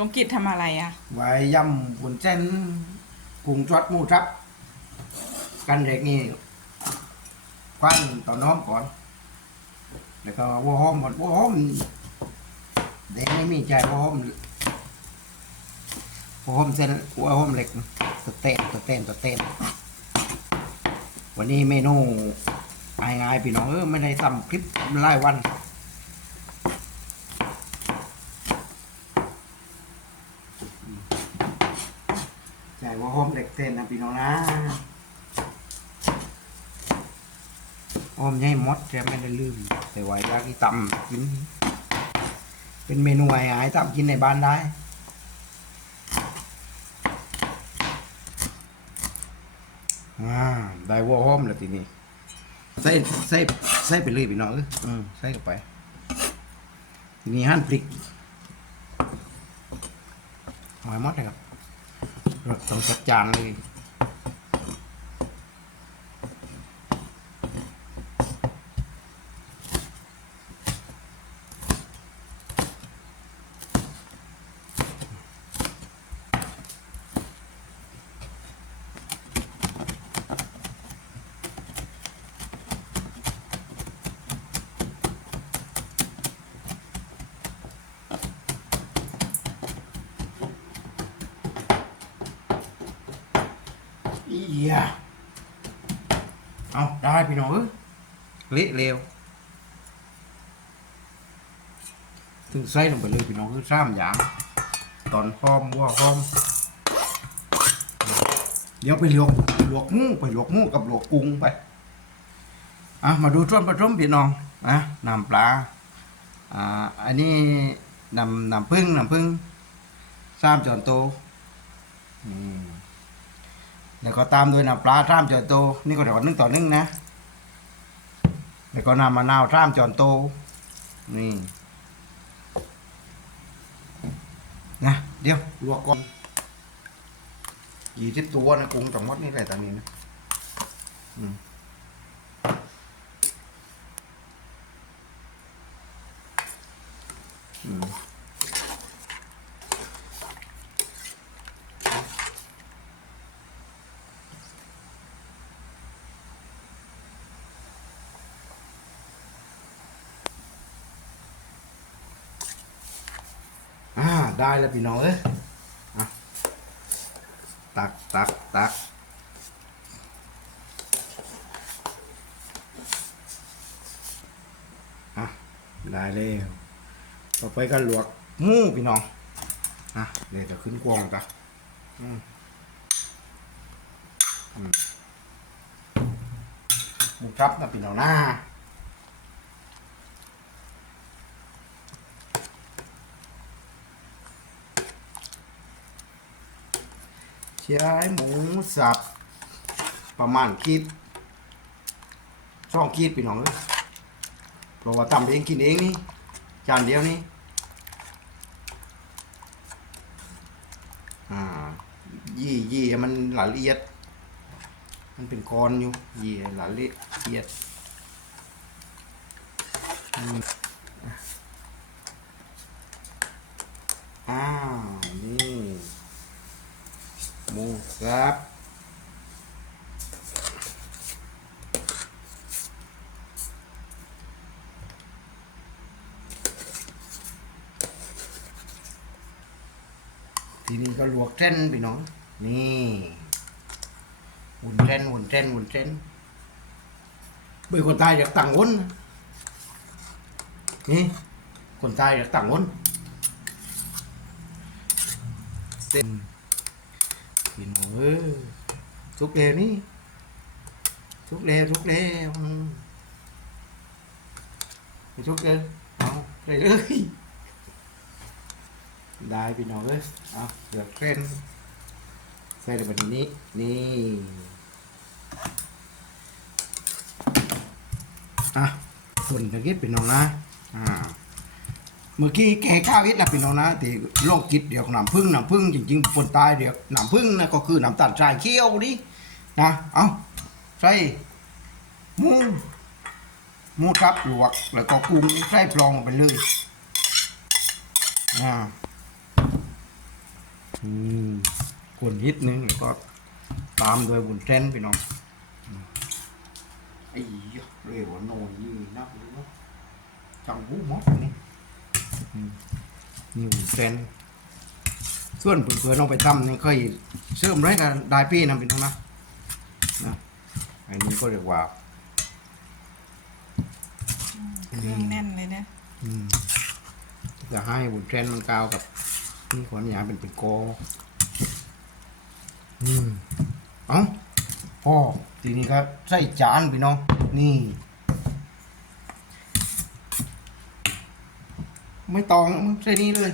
ลุงกิจทำอะไรอะ ไว้ยำบุนเส้นกุ้งจอดหมูทับ กันเด็กนี่ควันต่อน้อมก่อน แล้วก็วัวหอมหมดวัวหอมเด็กไม่มีใจวัวหอมวัวหอมเส้นวัวหอมเหล็กสเต็นสเต็นสเต็นวันนี้เมนูง่ายๆพี่น้องเออไม่ได้ทำคลิปหลายวัน ใช่ว่าโฮมเด็กเต้นนะพี่น้องนะโฮมใหญ่หมดจะไม่ได้ลืมแต่ว่าอยากที่ตำกิน เป็นเมนูอาหารตำกินในบ้านได้อ่าได้วัวโฮมแล้วทีนี้ใส่ใส่ใส่ไปเลยพี่น้องเอออืมใส่เข้าไป ทีนี้หั่นพริก หอยหมดเลยครับรสต้องจัดจานเลย อียเอาได้พี่น้องเอ้ยเละเร็วถึงใส่ลงไปเลยพี่น้องคือสามอย่าง ตอนพร้อมวัวพร้อม เดี๋ยวไปลวกลวกหมูไปลวกหมูกับลวกกุ้งไปอะมาดูส่วนผสมพี่น้องอะน้ำปลาอ่าอันนี้น้ำน้ำผึ้งน้ำผึ้งสามช้อนโตอืม แล้วก็ตามด้วยน้ำปลาสามจอนโต นี่ก็เดี๋ยวนึ่งต่อนึ่งนะ แล้วก็น้ำมะนาวสามจอนโต นี่ นะ เดี๋ยวลวกก่อนยี่สิบตัวนะกุ้งจังหวัดนี่แหละตอนนี้นะอืมอืม ได้แล้วพี่น้องเอ้ยอะตักตักตักอะได้แล้วต่อไปก็ลวกหมูพี่น้องอะเดี๋ยวจะขึ้นกวงกันอืมอืมครับนะพี่น้องนะ ใช้หมูสับ ประมาณคิดช่องคิดพี่น้องเลยเพราะว่าทำเองกินเองนี่จานเดียวนี่อ่ายี่ยี่มันละเอียด มันเป็นก้อนอยู่ยี่ให้ละเอียดอืมอ้าวนี่ หมูสับทีนี้ ก็ลวกเส้นพี่น้อง นี่หุ่นเส้นหุ่นเส้นหุ่นเส้นเบื่อคนตายอยากตั้งวนนะนี่ คนตายอยากตั้งวนเส้นพี่น้องเออทุกเรนี่ทุกเรทุกเรไปทุกเรเอาไปเลย ได้พี่น้องเอ้ยเอาเดือดเส้นใส่ในแบบนี้ นี่อะคนตะกี้พี่น้องนะ อ่า เมื่อกี้แกข้าวอิดนะพี่น้องนะที่โรคจิตเดี๋ยวน้ำพึ่งน้ำพึ่งจริงๆคนตายเดี๋ยวน้ำพึ่งนะก็คือน้ำตาลทรายเคี่ยวนี่นะเอาใส่หมูหมูทับหลวก แล้วก็กุ้งใส่ปลองไปเลยอ่า อืมกวนนิดนึงแล้วก็ตามด้วยบุญเส้นพี่น้องอืมไอ้ยะเร็วโนนยี่นักเลยเนาะจังหูหมดนี่อืมนี่บุญเส้นส่วนเพื่อนๆน้องไปทำนี่เคยเชื่อมไรกันได้พี่นะพี่น้องนะนะอันนี้ก็เรียกว่าเครื่องแน่นเลยนะอืมจะให้บุญเส้นมันกาวกับ นี่ขอนหยาเป็นเป็นโกออืมเอ้าพ่อทีนี้ก็ใส่จานพี่น้อง นี่ ไม่ตองมึงใส่นี่เลย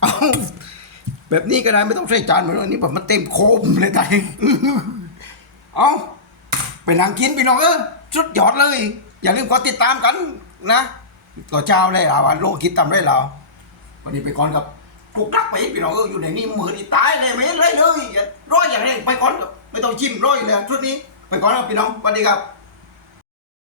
เอาแบบนี้ก็ได้ไม่ต้องใส่จานเหมือนอันนี้แบบมันเต็มโคมเลยตายเอาไปนั่งกินพี่น้องเออสุดยอดเลย อย่าลืมกดติดตามกันนะ ก่อเจ้าได้เราโลกคิดตามได้เราวันนี้ไปก่อนกับกูกลักไปพี่น้องเอออยู่ในนี้มือนี่ตายเลยไม่เห็นเลยเลยอย่าร้อยอย่างนี้ไปก่อนกับไม่ต้องชิมร้อยเลยชุดนี้ไปก่อนครับพี่น้องสวัสดีครับ